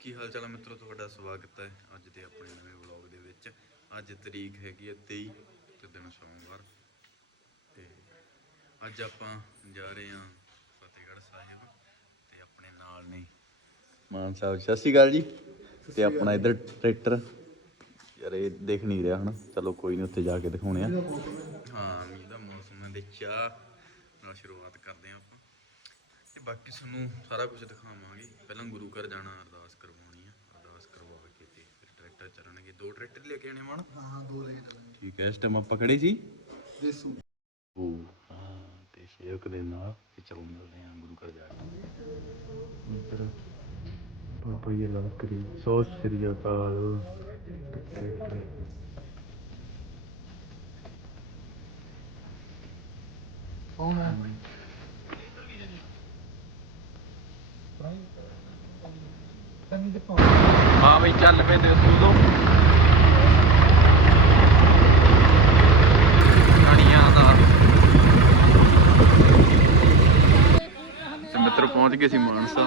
ਕੀ ਹਾਲ ਚਾਲ ਹੈ ਮਿੱਤਰੋ? ਤੁਹਾਡਾ ਸਵਾਗਤ ਹੈ ਅੱਜ ਦੇ ਆਪਣੇ ਨਵੇਂ ਵਲੌਗ ਦੇ ਵਿੱਚ। ਅੱਜ ਤਰੀਕ ਹੈਗੀ ਹੈ 23 ਤੇ ਦਿਨ ਸੋਮਵਾਰ ਤੇ ਅੱਜ ਆਪਾਂ ਜਾ ਰਹੇ ਹਾਂ ਫਤਿਹਗੜ੍ਹ ਸਾਹਿਬ ਤੇ ਆਪਣੇ ਨਾਲ ਨੇ ਮਾਨ ਸਾਹਿਬ। ਸਤਿ ਸ਼੍ਰੀ ਅਕਾਲ ਜੀ। ਤੇ ਆਪਣਾ ਇਧਰ ਟਰੈਕਟਰ ਯਾਰ ਇਹ ਦੇਖ ਨਹੀਂ ਰਿਹਾ ਹਨਾ। ਚਲੋ ਕੋਈ ਨਹੀਂ ਉੱਥੇ ਜਾ ਕੇ ਦਿਖਾਉਣੇ ਆ। ਹਾਂ। ਮੀਂਹ ਦਾ ਮੌਸਮ ਹੈ। ਦੇ ਚਾਹ ਨਾਲ ਸ਼ੁਰੂਆਤ ਕਰਦੇ ਹਾਂ। ਤੇ ਬਾਕੀ ਤੁਹਾਨੂੰ ਸਾਰਾ ਕੁਝ ਦਿਖਾਵਾਂਗੇ। ਪਹਿਲਾਂ ਗੁਰੂ ਘਰ ਜਾਣਾ ਅਰਦਾਸ ਕਰਵਾਉਣੀ ਆ। ਅਰਦਾਸ ਕਰਵਾ ਕੇ ਤੇ ਫਿਰ ਟਰੈਕਟਰ ਚੱਲਣਗੇ। ਦੋ ਟਰੈਕਟਰ ਲੈ ਕੇ ਆਣੇ ਮਨ? ਹਾਂ ਦੋ ਲੈ ਕੇ ਚੱਲਾਂਗੇ। ਠੀਕ ਹੈ ਇਸ ਟਾਈਮ ਆਪਾਂ ਖੜੇ ਸੀ ਦੇਸੂ। ਉਹ ਹਾਂ ਤੇ ਸੇਵਕ ਦੇ ਨਾਲ ਤੇ ਚਲੋ ਮਿਲਦੇ ਹਾਂ ਗੁਰੂ ਘਰ ਜਾ ਕੇ। ਇੱਧਰ ਬਾਬਾ ਜੀ ਲਾ ਕਰੀ। ਸੋ ਸ੍ਰੀ ਅਕਾਲ। ਕੌਣ ਹੈ? ਹਾਂ ਬਈ, ਚੱਲ ਪਏ ਤੇ ਗਾੜੀਆਂ ਦਾ। ਤੇ ਮਿੱਤਰ, ਪਹੁੰਚ ਗਏ ਸੀ ਮਾਨਸਾ।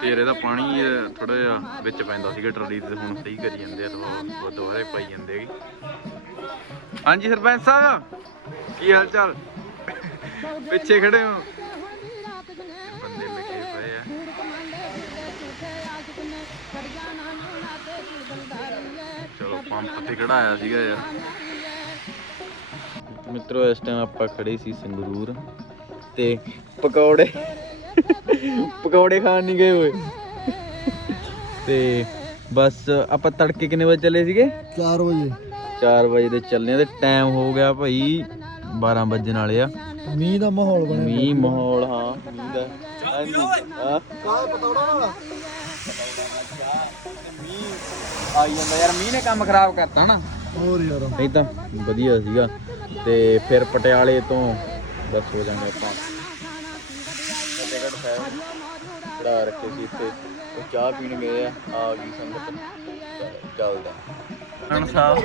ਤੇਰੇ ਦਾ ਪਾਣੀ ਥੋੜਾ ਜਿਹਾ ਵਿੱਚ ਪੈਂਦਾ ਸੀਗਾ ਟਰਾਲੀ ਤੇ, ਹੁਣ ਸਹੀ ਕਰੀ ਜਾਂਦੇ ਆ ਤਾਂ ਉਹ ਦੁਬਾਰੇ ਪਾਈ ਜਾਂਦੇ ਹਾਂਜੀ, ਸਰਪੰਚ ਸਾਹਿਬ, ਕੀ ਹਾਲ ਚਾਲ? ਪਿੱਛੇ ਖੜੇ ਹੋ ਬੰਦੇ ਲੱਗੇ ਪਏ ਆ ਚਲੋ ਪੰਪ ਤੇ ਕਢਾਇਆ ਸੀਗਾ ਯਾਰ। ਮਿੱਤਰੋ ਇਸ ਟਾਈਮ ਆਪਾਂ ਖੜੇ ਸੀ ਸੰਗਰੂਰ ਤੇ ਪਕੌੜੇ ਪਕੌੜੇ ਖਾਣ ਨਹੀਂ ਗਏ ਹੋਏ। ਤੇ ਬਸ ਆਪਾਂ ਤੜਕੇ ਕਿੰਨੇ ਵਜੇ ਚੱਲੇ ਸੀਗੇ? 4 ਵਜੇ। 4 ਵਜੇ ਦੇ ਚੱਲਨੇ ਤੇ ਟਾਈਮ ਹੋ ਗਿਆ ਭਾਈ 12 ਵਜੇ ਵਾਲੇ ਆ। ਮੀਂਹ ਦਾ ਮਾਹੌਲ ਬਣਿਆ। ਮੀਂਹ ਮਾਹੌਲ ਹਾਂ ਮੀਂਹ ਦਾ। ਹਾਂਜੀ ਹਾਂ। ਕਾਹ ਪਤੌੜਾ ਆਈ ਜਾਂਦਾ ਯਾਰ ਮੀਂਹ ਨੇ ਕੰਮ ਖਰਾਬ ਕਰਤਾ ਨਾ। ਹੋਰ ਯਾਰ। ਨਹੀਂ ਤਾਂ ਵਧੀਆ ਸੀਗਾ। ਤੇ ਫਿਰ ਪਟਿਆਲੇ ਤੋਂ ਬਸ ਹੋ ਜਾਾਂਗੇ ਆਪਾਂ। ਫਤਿਹਗੜ੍ਹ ਸਾਹਿਬ ਰੱਖੇ ਸੀ ਇੱਥੇ। ਉਹ ਚਾਹ ਪੀਣ ਗਏ ਆ ਆ ਗਈ ਸੰਗਤ। ਚਲੋ, ਚੱਲਦਾ ਹਣ ਸਾਹਿਬ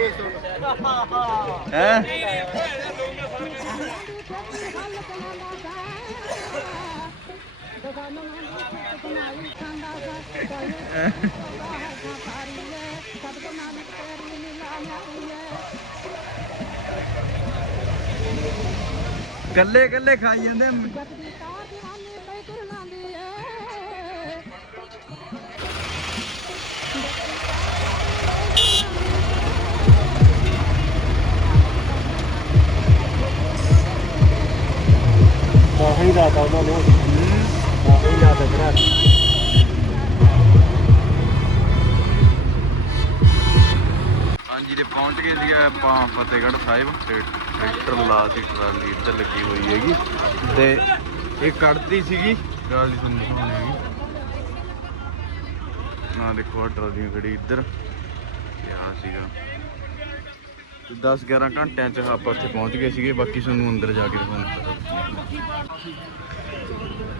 ਹੈ? ਕੱਲੇ ਕੱਲੇ ਖਾਈ ਜਾਂਦੇ ਆ। ਕਾਹੀ ਰਾਤ ਉਹਨਾਂ ਨੂੰ ਕਾਹੀ ਰਾਤ ਕਰਾ ਗਏ ਸੀਗਾ ਆਪਾਂ ਫਤਿਹਗੜ੍ਹ ਸਾਹਿਬ, ਤੇ ਟਰੈਕਟਰ ਲਾ ਸੀ ਟਰਾਲੀ ਇੱਧਰ ਲੱਗੀ ਹੋਈ ਹੈਗੀ। ਤੇ ਇਹ ਕੱਢਦੀ ਸੀਗੀ ਟਰਾਲੀ ਤੁਹਾਨੂੰ ਦਿਖਾਉਣੀ ਹੈਗੀ। ਨਾ ਦੇਖੋ ਟਰਾਲੀ ਖੜੀ ਇੱਧਰ, ਤੇ ਆ ਸੀਗਾ। 10 11 ਘੰਟਿਆਂ ਚ ਆਪਾਂ ਉੱਥੇ ਪਹੁੰਚ ਗਏ ਸੀਗੇ, ਬਾਕੀ ਤੁਹਾਨੂੰ ਅੰਦਰ ਜਾ ਕੇ ਦਿਖਾਉਂਦਾ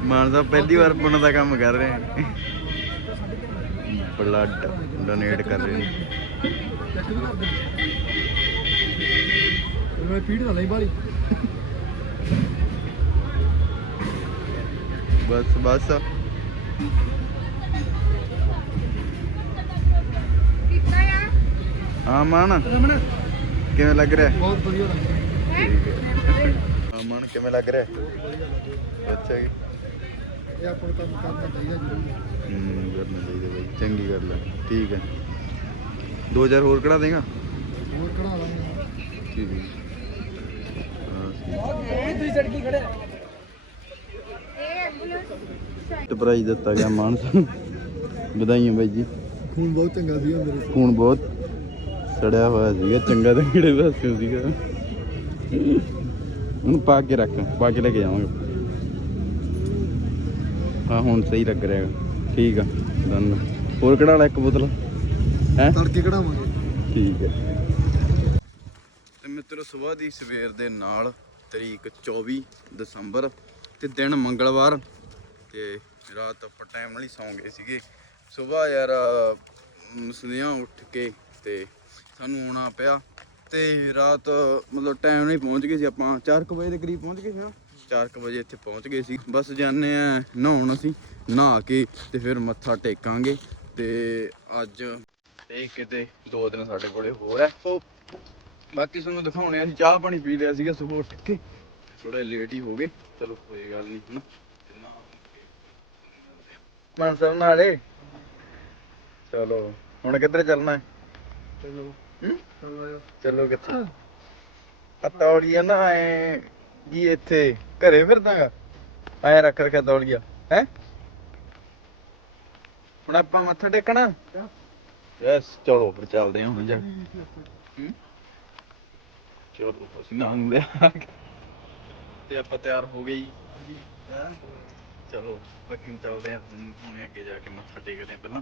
ਮਾਨ ਸਾਹਿਬ, ਪਹਿਲੀ ਵਾਰ ਪੁੰਨ ਦਾ ਕੰਮ ਕਰ ਰਹੇ ਨੇ ਬਲੱਡ ਡੋਨੇਟ ਕਰ ਰਹੇ ਨੇ। ਮੈਂ ਪੀੜ ਨਾ ਲਈ ਬਾਲੀ। ਬਸ ਬਸ। ਹਾਂ ਮਾਨ। ਕਿਵੇਂ ਲੱਗ ਰਿਹਾ? ਬਹੁਤ ਵਧੀਆ ਲੱਗਦਾ ਹਾਂ ਮਾਨ ਕਿਵੇਂ ਲੱਗ ਰਿਹਾ? ਅੱਛਾ ਜੀ। ਇਹ ਆਪਾਂ ਨੂੰ ਕੰਮ ਕਰਨਾ ਚਾਹੀਦਾ ਜ਼ਰੂਰ। ਹੂੰ ਕਰਨਾ ਚਾਹੀਦਾ ਬਾਈ। ਚੰਗੀ ਗੱਲ ਹੈ। ਠੀਕ ਹੈ। 2000 ਹੋਰ ਕਢਾ ਦੇਗਾ? ਹੋਰ ਕਢਾ ਲਾਂਗੇ। ਠੀਕ ਹੈ ਤੁਸੀਂ ਸੜਕੀ ਖੜੇ। ਸਰਪ੍ਰਾਈਜ਼ ਦਿੱਤਾ ਗਿਆ ਮਾਨ ਸਾਹਿਬ ਵਧਾਈਆਂ ਬਾਈ ਜੀ। ਖੂਨ ਬਹੁਤ ਚੰਗਾ ਸੀਗਾ ਮੇਰੇ ਖੂਨ ਬਹੁਤ ਸੜਿਆ ਹੋਇਆ ਸੀਗਾ ਚੰਗਾ ਤਾਂ ਕਿਹੜੇ ਪਾਸੇ ਸੀਗਾ। ਉਹਨੂੰ ਪਾ ਕੇ ਰੱਖ ਪਾ ਕੇ ਲੈ ਕੇ ਜਾਵਾਂਗੇ। ਹਾਂ ਹੁਣ ਸਹੀ ਲੱਗ ਰਿਹਾ। ਹੈਗਾ। ਠੀਕ ਆ ਦਨ ਹੋਰ ਕਿਹੜਾ ਵਾਲਾ ਇੱਕ ਬੋਤਲ। ਹੈ? ਤੜਕੇ ਕਢਾਵਾਂਗੇ। ਠੀਕ ਹੈ। ਤੇ ਮਿੱਤਰੋ ਸਵੇਰ ਦੀ ਸਵੇਰ ਦੇ ਨਾਲ ਤਰੀਕ 24 ਦਸੰਬਰ ਤੇ ਦਿਨ ਮੰਗਲਵਾਰ ਤੇ ਰਾਤ ਆਪਾਂ ਟਾਈਮ ਨਾਲ ਹੀ ਸੌਂ ਗਏ ਸੀਗੇ। ਸਵੇਰ ਯਾਰ ਸੁਨੇਹਾ ਉੱਠ ਕੇ ਤੇ ਸਾਨੂੰ ਆਉਣਾ ਪਿਆ ਤੇ ਰਾਤ ਮਤਲਬ ਟਾਈਮ ਨਾਲ ਹੀ ਪਹੁੰਚ ਗਏ ਸੀ ਆਪਾਂ। 4 ਵਜੇ ਦੇ ਕਰੀਬ ਪਹੁੰਚ ਗਏ ਸੀ ਨਾ? 4:00 ਵਜੇ ਇੱਥੇ ਪਹੁੰਚ ਗਏ ਸੀ। ਬਸ ਜਾਣੇ ਆ ਨਹਾਉਣ ਅਸੀਂ ਨਹਾ ਕੇ ਤੇ ਫਿਰ ਮੱਥਾ ਟੇਕਾਂਗੇ ਤੇ ਅੱਜ ਤੇ ਕਿਤੇ ਦੋ ਦਿਨ ਸਾਡੇ ਕੋਲੇ ਹੋਰ ਹੈ। ਉਹ ਬਾਕੀ ਤੁਹਾਨੂੰ ਦਿਖਾਉਣੇ ਆ ਚਾਹ ਪਾਣੀ ਪੀ ਲਿਆ ਸੀਗਾ ਸਵੇਰ ਉੱਠ ਕੇ। ਥੋੜਾ ਲੇਟ ਹੀ ਹੋ ਗਏ। ਚਲੋ ਕੋਈ ਗੱਲ ਨਹੀਂ ਹਨਾ? ਮਨ ਸਭ ਨਾਲੇ ਚਲੋ ਹੁਣ ਕਿੱਧਰ ਚੱਲਣਾ ਹੈ? ਚਲੋ। ਹੂੰ? ਚਲੋ ਚਲੋ ਕਿੱਥੇ? ਆ ਤੌਲੀਆ ਨਾ ਐ ਕੀ ਇੱਥੇ ਘਰੇ ਫਿਰਦਾਗਾ ਐ ਰੱਖ ਰੱਖਿਆ ਤੌਲੀਆ ਹੈ? ਹੁਣ ਆਪਾਂ ਮੱਥਾ ਟੇਕਣਾ? ਯੈਸ ਚਲੋ ਫਿਰ ਚੱਲਦੇ ਹਾਂ ਹੁਣ ਜਾ ਕੇ। ਚਲੋ ਅਸੀਂ ਨਾ ਨੂੰ ਲਿਆ ਤੇ ਆਪਾਂ ਤਿਆਰ ਹੋ ਗਏ ਜੀ ਹੈਂ? ਚਲੋ ਬਾਕੀ ਚੱਲਦੇ ਹਾਂ ਹੁਣ ਅੱਗੇ ਜਾ ਕੇ ਮੱਥਾ ਟੇਕਦੇ ਹਾਂ ਪਹਿਲਾਂ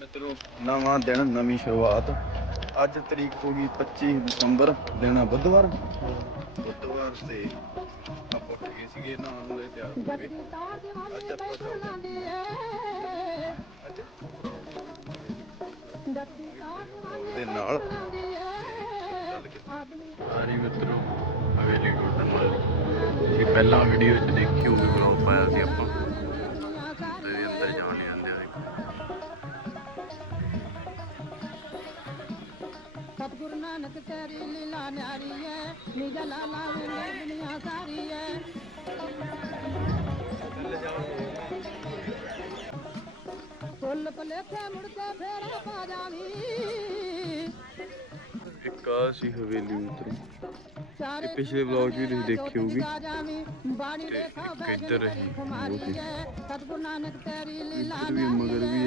ਮਿੱਤਰੋ, ਨਵਾਂ ਦਿਨ, ਨਵੀਂ ਸ਼ੁਰੂਆਤ। ਅੱਜ ਤਰੀਕ ਹੋ ਗਈ 25 ਦਸੰਬਰ, ਦਿਨ ਬੁੱਧਵਾਰ। ਬੁੱਧਵਾਰ ਤੇ ਆਪਾਂ ਉੱਠ ਗਏ ਸੀਗੇ, ਨਹਾਉਣ ਨੂੰ ਤਿਆਰ ਹੋ ਗਏ। ਅੱਜ ਆਪਾਂ ਚੱਲਦੇ ਦੇ ਨਾਲ ਚੱਲ ਮਿੱਤਰੋ ਹਵੇਲੀ ਟੁੱਟਣ ਵਾਲੀ ਇਹ ਪਹਿਲਾਂ ਵੀਡੀਓ 'ਚ ਦੇਖੀ ਹੋਊਗੀ ਵਲੌਗ ਪਾਇਆ ਸੀ ਆਪਾਂ। ਸਤਿਗੁਰੂ ਨਾਨਕ ਤੇਰੀ ਲੀਲਾ ਨਿਆਰੀ ਐ ਨਿਜ ਲਾਲਾ ਵੇਲੇ ਦੁਨੀਆ ਸਾਰੀ ਐ। ਫੁੱਲ ਭਲੇਖੇ ਮੁੜ ਕੇ ਫੇਰਾ ਪਾ ਜਾਵੀ। ਇੱਕ ਆ ਸੀ ਹਵੇਲੀ ਚਾਰੇ ਇਹ ਪਿਛਲੇ ਵਲੌਗ ਵੀ ਤੁਸੀਂ ਦੇਖੀ ਹੋਊਗੀ। ਬਾਣੀ ਤੇ ਦੇਖਾ ਇੱਕ ਇੱਧਰ ਹੈ। ਐ ਸਤਿਗੁਰੂ ਨਾਨਕ ਤੇਰੀ ਲੀਲਾ ਇੱਧਰ ਵੀ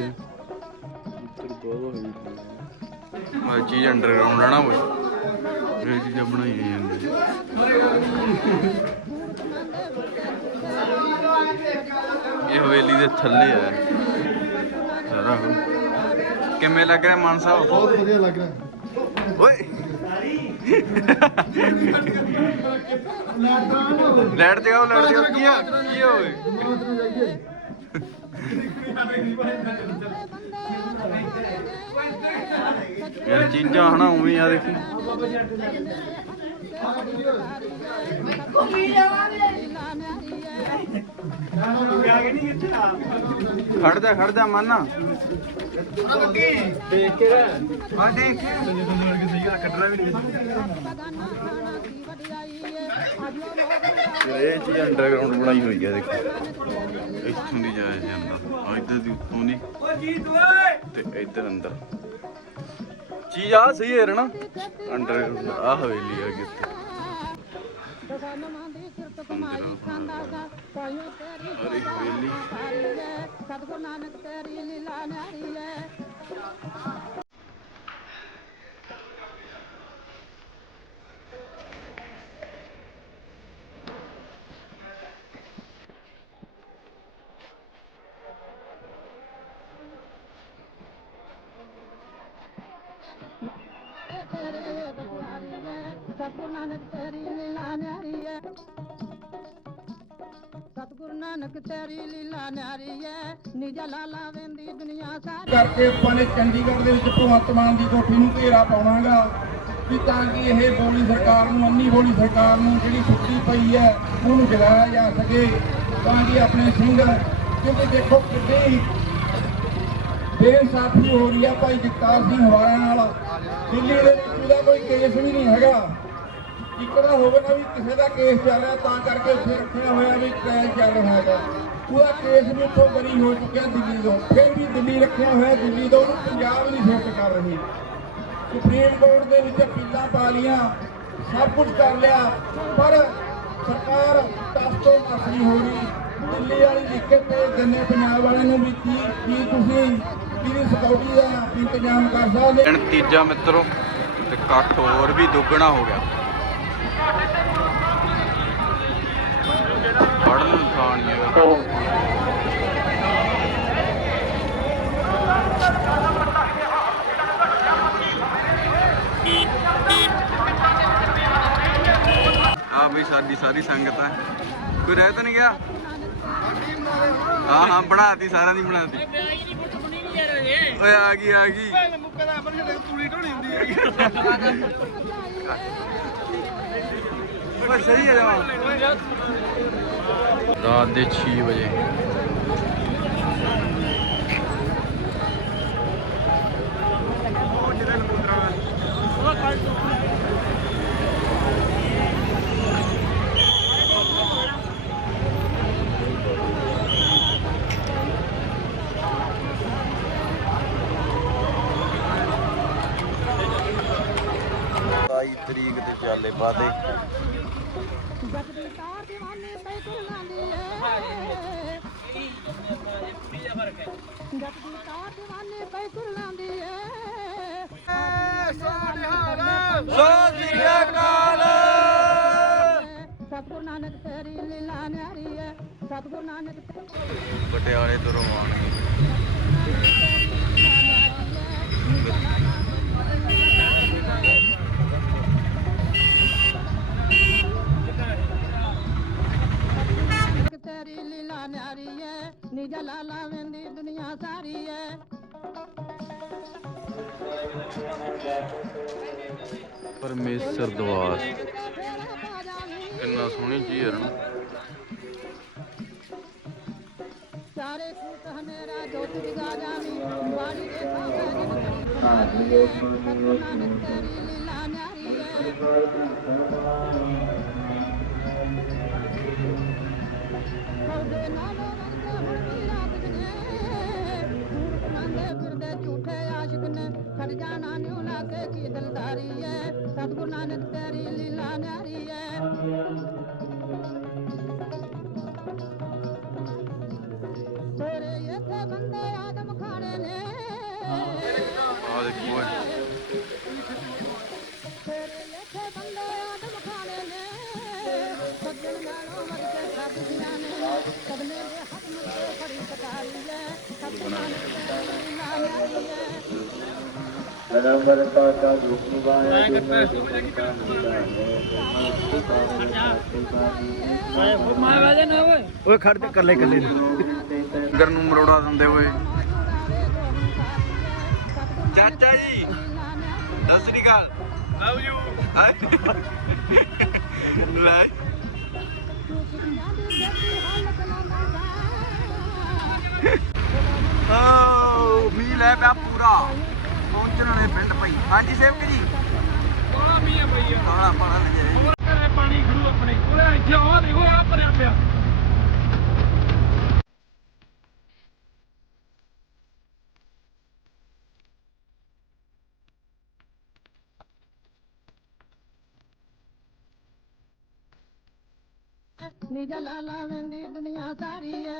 ਆ ਚੀਜ਼ ਅੰਡਰਗਰਾਉਂਡ ਹੈ ਨਾ ਓਏ ਇਹ ਚੀਜ਼ਾਂ ਬਣਾਈਆਂ ਜਾਂਦੀਆਂ ਇਹ ਹਵੇਲੀ ਦੇ ਥੱਲੇ ਆ। ਸਾਰਾ। ਕਿਵੇਂ ਲੱਗ ਰਿਹਾ ਮਾਨ ਸਾਹਿਬ? ਬਹੁਤ ਵਧੀਆ ਲੱਗ ਰਿਹਾ। ਓਏ। ਲੈਟ ਤੇ ਆਓ ਲੈਟ ਤੇ ਆਓ। ਕੀ ਆ? ਕੀ ਆ ਇਹ ਚੀਜ਼ਾਂ ਹਨਾ ਉਵੇਂ ਆ ਦੇਖੀ। ਖੜ ਜਾ ਖੜ ਜਾ ਮੰਨ ਦੇਖ। ਕੇ ਰਹਿ ਆ ਦੇਖ ਕੇ ਕੱਢਣਾ ਵੀ ਨਹੀਂ। ਇਹ ਚੀਜ਼ ਅੰਡਰਗਰਾਉਂਡ ਬਣਾਈ ਹੋਈ ਹੈ ਦੇਖੋ। ਇੱਥੋਂ ਦੀ ਜਾਇਆ ਜਾਂਦਾ। ਆ ਇੱਧਰ ਦੀ ਉੱਤੋਂ ਦੀ ਤੇ ਇੱਧਰ ਅੰਦਰ। ਚੀਜ਼ ਆ ਸਹੀ ਹੈ ਨਾ ਅੰਡਰ ਆ ਹਵੇਲੀ ਆ ਗਈ ਉੱਥੇ। ਅਰੇ ਹਵੇਲੀ। ਸਤਿਗੁਰੂ ਨਾਨਕ ਤੇਰੀ ਲੀਲਾ ਨਿਆਰੀ ਐ ਸਤਿਗੁਰੂ ਨਾਨਕ ਤੇਰੀ ਲੀਲਾ ਨਿਆਰੀ ਐ ਸਤਿਗੁਰੂ ਨਾਨਕ ਤੇਰੀ ਲੀਲਾ ਨਿਆਰੀ ਐ ਨਿਜ ਲਾਲਾ ਵੇਂਦੀ ਦੁਨੀਆ ਸਾਰੀ ਕਰਕੇ ਆਪਾਂ ਨੇ ਚੰਡੀਗੜ੍ਹ ਦੇ ਵਿੱਚ ਭਗਵੰਤ ਮਾਨ ਦੀ ਕੋਠੀ ਨੂੰ ਘੇਰਾ ਪਾਉਣਾਗਾ ਵੀ ਤਾਂ ਕਿ ਇਹ ਬੋਲੀ ਸਰਕਾਰ ਨੂੰ, ਅੰਨੀ ਬੋਲੀ ਸਰਕਾਰ ਨੂੰ ਜਿਹੜੀ ਸੁੱਤੀ ਪਈ ਹੈ, ਉਹਨੂੰ ਜਗਾਇਆ ਜਾ ਸਕੇ, ਤਾਂ ਕਿ ਆਪਣੇ ਸਿੰਘ, ਕਿਉਂਕਿ ਦੇਖੋ ਕਿੱਡੇ ਹੀ ਬੇਇਨਸਾਫੀ ਹੋ ਰਹੀ ਹੈ ਭਾਈ ਜਗਤਾਰ ਸਿੰਘ ਹਵਾਰਾ ਨਾਲ। ਦਿੱਲੀ ਦੇ ਵਿੱਚ ਉਹਦਾ ਕੋਈ ਕੇਸ ਵੀ ਨਹੀਂ ਹੈਗਾ। ਇੱਕ ਤਾਂ ਹੋਵੇ ਨਾ ਵੀ ਕਿਸੇ ਦਾ ਕੇਸ ਚੱਲ ਰਿਹਾ, ਤਾਂ ਕਰਕੇ ਉੱਥੇ ਰੱਖਿਆ ਹੋਇਆ ਵੀ ਟ੍ਰਾਇਲ ਚੱਲ ਰਿਹਾ ਹੈਗਾ। ਉਹਦਾ ਕੇਸ ਵੀ ਉੱਥੋਂ ਬਰੀ ਹੋ ਚੁੱਕਿਆ ਦਿੱਲੀ ਤੋਂ। ਫਿਰ ਵੀ ਦਿੱਲੀ ਰੱਖਿਆ ਹੋਇਆ, ਦਿੱਲੀ ਤੋਂ ਉਹਨੂੰ ਪੰਜਾਬ ਨਹੀਂ ਸ਼ਿਫਟ ਕਰ ਰਹੀ। ਸੁਪਰੀਮ ਕੋਰਟ ਦੇ ਵਿੱਚ ਅਪੀਲਾਂ ਪਾ ਲੀਆਂ ਸਭ ਕੁਝ ਕਰ ਲਿਆ, ਪਰ ਸਰਕਾਰ ਟਸ ਤੋਂ ਟਸ ਨਹੀਂ ਹੋ ਰਹੀ। ਦਿੱਲੀ ਵਾਲੀ ਦਿੱਕਤ ਤੇ ਗੰਨੇ ਪੰਜਾਬ ਵਾਲਿਆਂ ਨੂੰ ਵੀ ਕੀ ਕੀ ਤੁਸੀਂ ਕਿਹਦੀ ਸਿਕਿਉਰਿਟੀ ਦਾ ਇੰਤਜ਼ਾਮ ਕਰ ਸਕਦੇ ਦਿਨ ਤੀਜਾ ਮਿੱਤਰੋ, ਤੇ ਇਕੱਠ ਹੋਰ ਵੀ ਦੁੱਗਣਾ ਹੋ ਗਿਆ। ਪੜਨ ਨੂੰ ਥਾਂ ਆ ਵੀ ਸਾਡੀ ਸਾਰੀ ਸੰਗਤ ਆ। ਕੋਈ ਰਹਿ ਤਾਂ ਨਹੀਂ ਗਿਆ? ਹਾਂ ਹਾਂ, ਬਣਾਤੀ, ਸਾਰਿਆਂ ਦੀ ਬਣਾਤੀ। ਓਏ ਆ ਗਈ ਆ ਗਈ। ਓਏ ਸਹੀ ਹੈ ਜਮਾ ਰਾਤ ਦੇ 6 ਵਜੇ ਬਾਈ ਤਰੀਕ ਤੇ ਚਾਲੇ ਬਾਦੇ ਜਗਦੀ ਤਾਰ ਦੀਵਾਨੇ ਪੈ ਕੁਰਲਾਂਦੀ ਏ ਜਗਦੀ ਤਾਰ ਦੀਵਾਨੇ ਪੈ ਕੁਰਲਾਂਦੀ ਏ ਸੋ ਸ੍ਰੀ ਅਕਾਲ ਸਤਿਗੁਰੂ ਨਾਨਕ ਤੇਰੀ ਲੀਲਾ ਨਿਆਰੀ ਏ ਸਤਿਗੁਰੂ ਨਾਨਕ ਪਟਿਆਲੇ ਤੋਂ ਜਾਵੀਂ ਕਿੰਨਾ ਸੋਹਣੀ ਹੈ ਨਾ। ਸਾਰੇ ਕੂਟ ਹਨੇਰਾ ਜੋਤ ਜਗਾ ਜਾਵੀਂ ਬਾਣੀ ਦੇ ਖਾਵੇ ਸਤਿਗੁਰੂ ਨਾਨਕ ਤੇਰੀ ਲੀਲਾ ਨਿਆਰੀ ਏ ਕੌਡੇ ਨਾਲੋਂ ਵਰਗੇ ਹੁਣ ਵੀ ਰਾਤ ਜਗੇ ਕੂੜ ਮੰਦੇ ਆਸ਼ਿਕ ਨੇ ਖੜ ਜਾਣਾ ਨਿਉ ਲਾ ਕੀ ਦਿਲਦਾਰੀ ਏ ਸਤਿਗੁਰੂ ਨਾਨਕ ਤੇਰੀ ਲੀਲਾ ਨਿਆਰੀ ਏ ਨੰਬਰ ਪਾਤਾ ਦੁਖੀ ਵਾਇਆ ਜਿਨਾ ਜਿਨਾ ਓਏ ਖੜ ਤੇ ਕੱਲੇ ਕੱਲੇ ਲੰਗਰ ਨੂੰ ਮਰੋੜਾ ਦਿੰਦੇ ਹੋਏ। ਚਾਚਾ ਜੀ ਸਤਿ ਸ੍ਰੀ ਅਕਾਲ। ਲਵ ਯੂ ਲੈ ਪਿਆ ਪੂਰਾ। ਪਹੁੰਚਣ ਵਾਲੇ ਪਿੰਡ ਭਾਈ ਹਾਂਜੀ ਸੇਵਕ ਜੀ ਬੜਾ ਮੀਆਂ ਪਈ ਆ ਪਾਣਾ ਪਾਣਾ ਲੈ ਜਾਏ ਘਰੇ ਪਾਣੀ ਖੜੂ ਆਪਣੇ ਉਹਦੇ ਇੱਥੇ ਆ ਦੇਖੋ ਆ ਭਰਿਆ ਪਿਆ ਨਿਜ ਲਾਲਾ ਵੇਂਦੀ ਦੁਨੀਆ ਸਾਰੀ ਏ